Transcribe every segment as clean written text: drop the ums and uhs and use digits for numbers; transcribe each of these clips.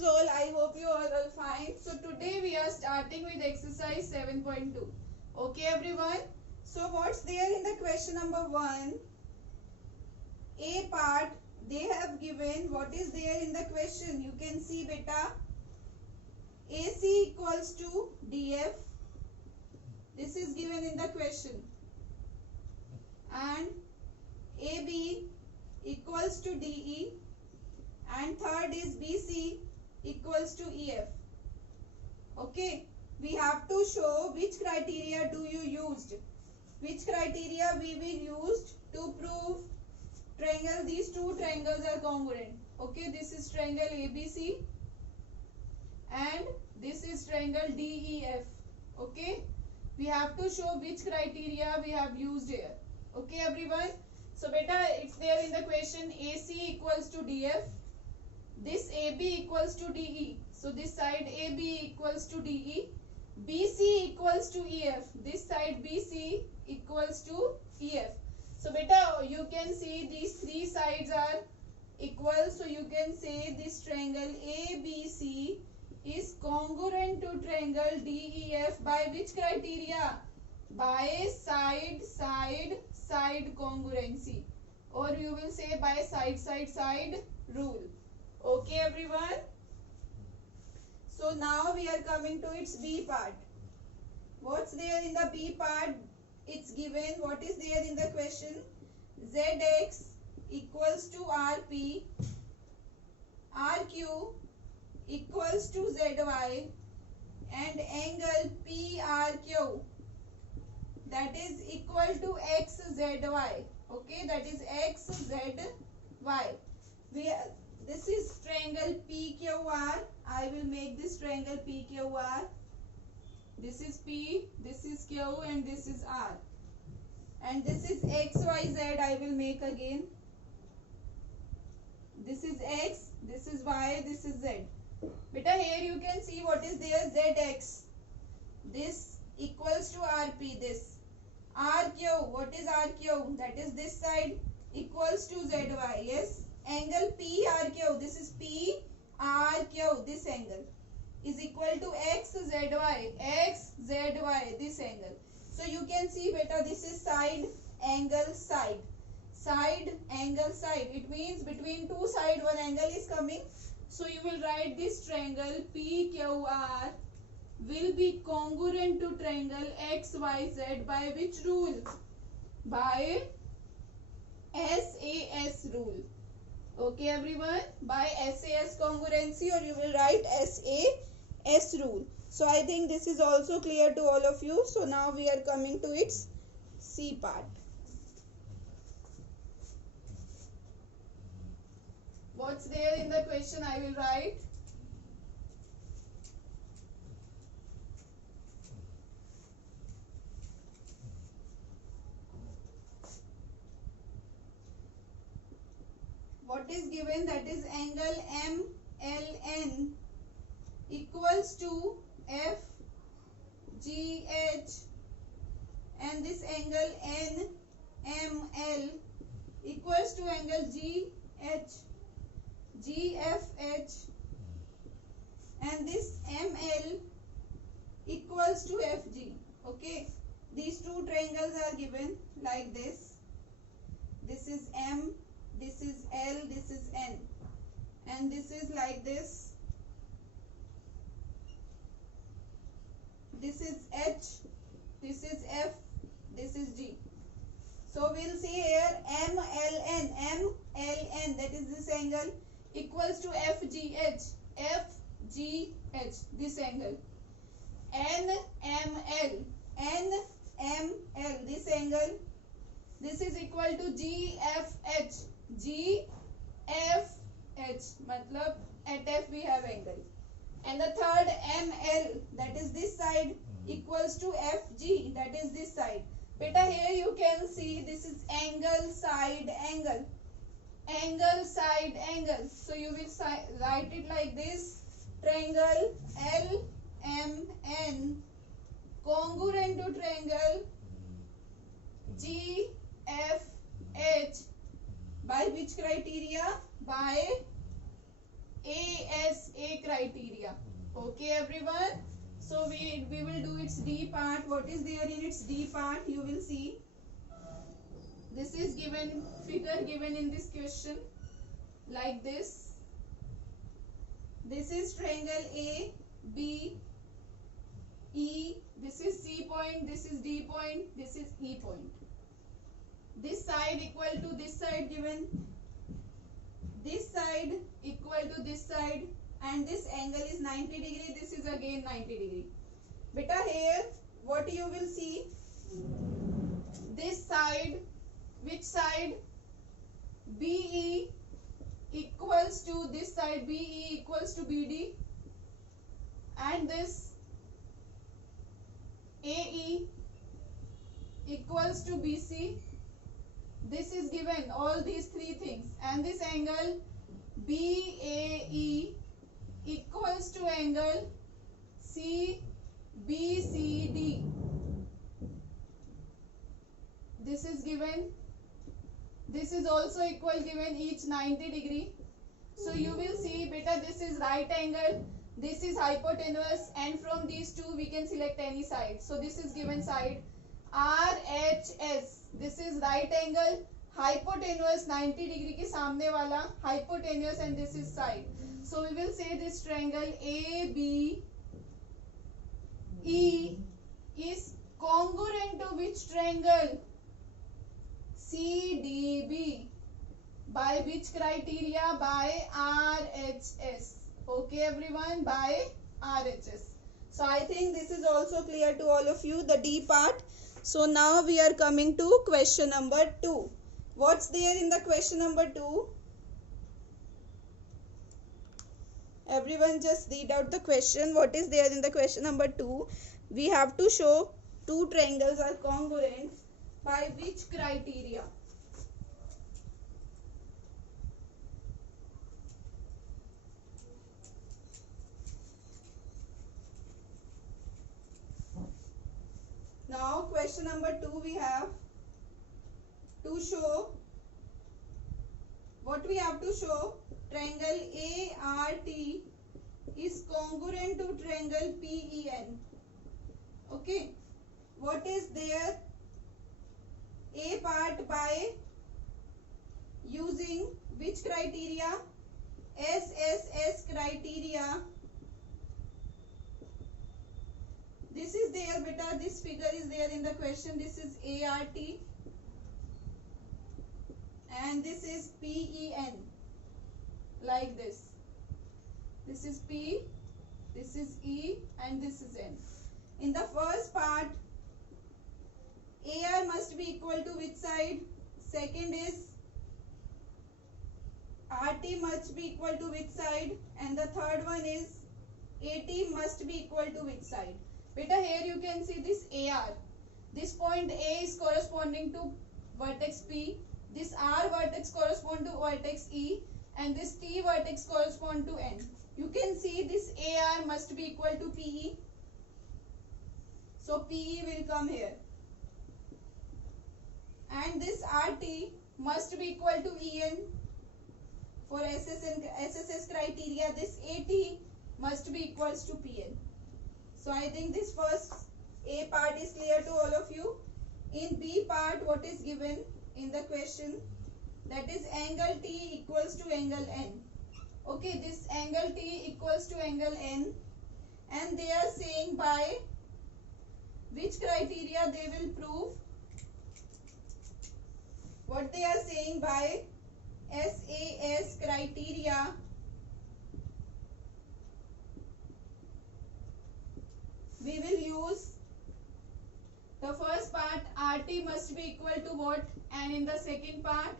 Greetings all, I hope you all are fine. So today we are starting with exercise 7.2. Okay everyone. So what's there in the question number 1? A part they have given. What is there in the question? You can see beta. AC equals to DF. This is given in the question. And AB equals to DE. And third is BC equals to EF. Okay, we have to show which criteria do you used. Which criteria we will use to prove triangle, these two triangles are congruent. Okay, this is triangle ABC and this is triangle DEF. Okay, we have to show which criteria we have used here. Okay everyone. So beta, it's there in the question. AC equals to DF. This AB equals to DE. So this side AB equals to DE. BC equals to EF. This side BC equals to EF. So beta, you can see these three sides are equal. So you can say this triangle ABC is congruent to triangle DEF by which criteria? By side congruency, or you will say by side rule. Okay everyone. So now we are coming to its B part. What's there in the B part? It's given. What is there in the question? ZX equals to RP, RQ equals to ZY, and angle PRQ, that is equal to XZY. Okay, that is XZY. This is triangle PQR. I will make this triangle PQR. This is P, this is Q, and this is R. And this is XYZ. I will make again. This is X, this is Y, this is Z. Beta, here you can see what is there. ZX. This equals to RP. This RQ. What is RQ? That is this side equals to ZY. Yes. Angle PRQ. This is PRQ. This angle is equal to XZY. XZY. This angle. So you can see beta, this is side angle side. Side angle side. It means between two sides one angle is coming. So you will write this triangle PQR will be congruent to triangle XYZ by which rule? By SAS rule. Okay everyone, by SAS congruency, or you will write SAS rule. So I think this is also clear to all of you. So now we are coming to its C part. What's there in the question? I will write. What is given? That is angle MLN equals to FGH, and this angle NML equals to angle GFH, and this ML equals to FG. Okay, these two triangles are given like this. This is M, this is L, this is N, and this is like this. This is H, this is F, this is G. So we'll see here MLN, that is this angle, equals to FGH, this angle. NML, this angle, this is equal to GFH, matlab at F we have angle. And the third ML, that is this side, equals to FG, that is this side. Beta, here you can see this is angle side angle. Angle side angle. So you will write it like this. Triangle LMN congruent to triangle GFH by which criteria? By ASA criteria. criteria. Okay everyone, so we will do its D part. What is there in its D part? You will see this is given, figure given in this question like this. This is triangle A B E, this is C point, this is D point, this is E point. This side equal to this side given, this side equal to this side, and this angle is 90 degree, this is again 90 degree. Beta here what you will see, this side, which side, BE equals to this side, BE equals to BD, and this AE equals to BC. This is given, all these three things, and this angle BAE equals to angle CBCD. This is given. This is also equal, given, each 90 degree. So you will see, beta, this is right angle, this is hypotenuse, and from these two we can select any side. So this is given side RHS. This is right angle, hypotenuse 90 degree के सामने वाला hypotenuse, and this is side. So we will say this triangle ABE is congruent to which triangle? CDB. By which criteria? By RHS. Okay everyone, by RHS. So I think this is also clear to all of you, the D part. So now we are coming to question number 2. What's there in the question number 2? Everyone just read out the question. What is there in the question number 2? We have to show two triangles are congruent by which criteria? Now question number 2 we have to show, what we have to show, triangle ART is congruent to triangle PEN. Okay, what is there? A part by using which criteria? SSS criteria. This is there beta, this figure is there in the question. This is ART and this is PEN, like this. This is P, this is E, and this is N. In the first part, AR must be equal to which side? Second is RT must be equal to which side? And the third one is AT must be equal to which side? Beta, here you can see this AR. This point A is corresponding to vertex P. This R vertex correspond to vertex E. And this T vertex correspond to N. You can see this AR must be equal to PE. So PE will come here. And this RT must be equal to EN. For SSS criteria, this AT must be equals to PN. So I think this first A part is clear to all of you. In B part, what is given in the question? That is angle T equals to angle N. Okay, this angle T equals to angle N. And they are saying by which criteria they will prove? What they are saying, by SAS criteria. We will use the first part, RT must be equal to what, and in the second part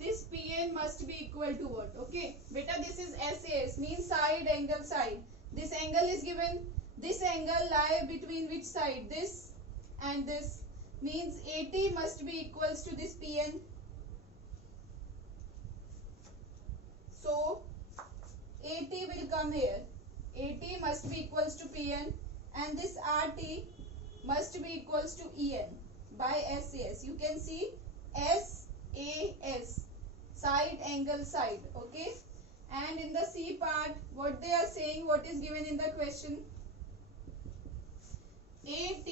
this PN must be equal to what? Okay beta, this is SAS, means side angle side. This angle is given, this angle lie between which side? This and this, means AT must be equals to this PN. So AT will come here, AT must be equals to PN, and this RT must be equals to EN by SAS. You can see SAS, side angle side. Okay, And in the C part, what they are saying, what is given in the question? AT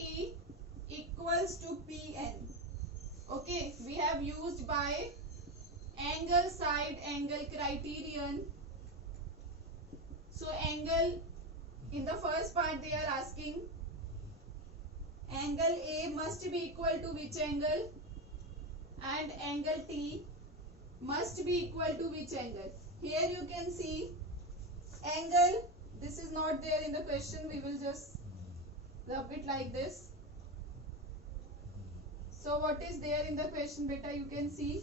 equals to PN. Okay, we have used by angle, side angle criterion. So angle, in the first part they are asking angle A must be equal to which angle, and angle T must be equal to which angle. Here you can see angle, this is not there in the question, we will just rub it like this. So what is there in the question, beta? You can see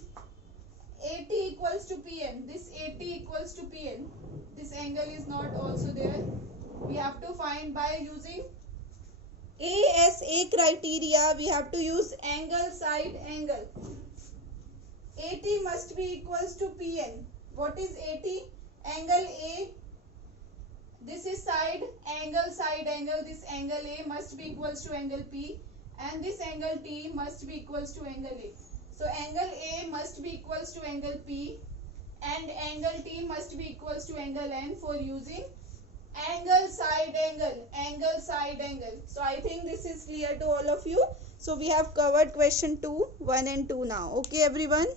AT equals to PN. This AT equals to PN. This angle is not also there. We have to find by using ASA criteria. We have to use angle, side angle. AT must be equals to PN. What is AT? Angle A. This is side angle. This angle A must be equals to angle P, and this angle T must be equals to angle A. So angle A must be equals to angle P, and angle T must be equals to angle N for using angle, side angle. So I think this is clear to all of you. So we have covered question 2, 1 and 2 now. Okay everyone.